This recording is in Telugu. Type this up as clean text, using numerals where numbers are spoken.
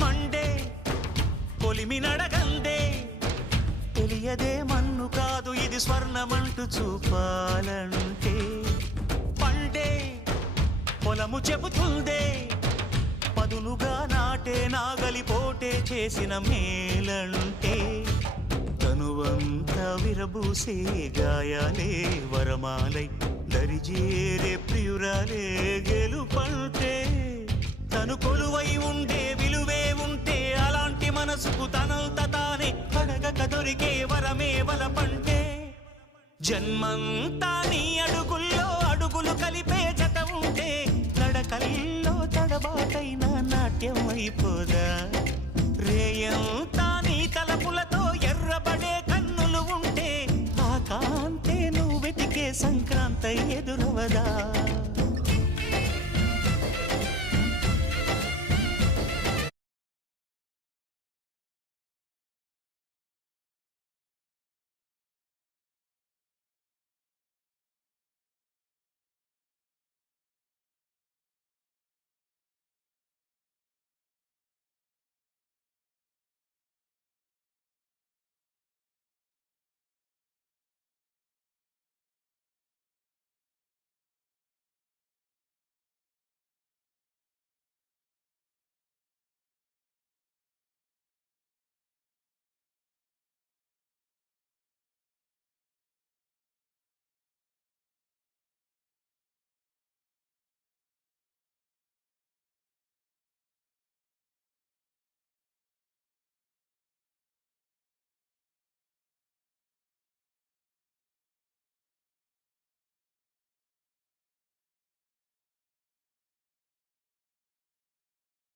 మండే కొలిమి నడగందే తెలియదే మన్ను కాదు ఇది స్వర్ణమంటూ చూపాలంటే పండే పొలము చెబుతుందే పదునుగా నాటే నాగలిపోటే చేసిన మేలంటే తనువంతా విరబూసే గాయాలే వరమాలై దరిజేరే ప్రియురాలే గెలుపంటే తను కొలువై ఉండే విలువే ఉంటే అలాంటి మనసుకు తనంత తానే అడగక దొరికే వరమే వలపంటే జన్మంతా నీ అడుగుల్లో అడుగులు కలిపే జత ఉంటే నడకల్లో తడబాటైన నాట్యం అయిపోదా రేయంతా నీ తలపులతో ఎర్రబడే కన్నులు ఉంటే ఆ కాంతే నువ్వు వెతికే సంక్రాంతి ఎదురవదా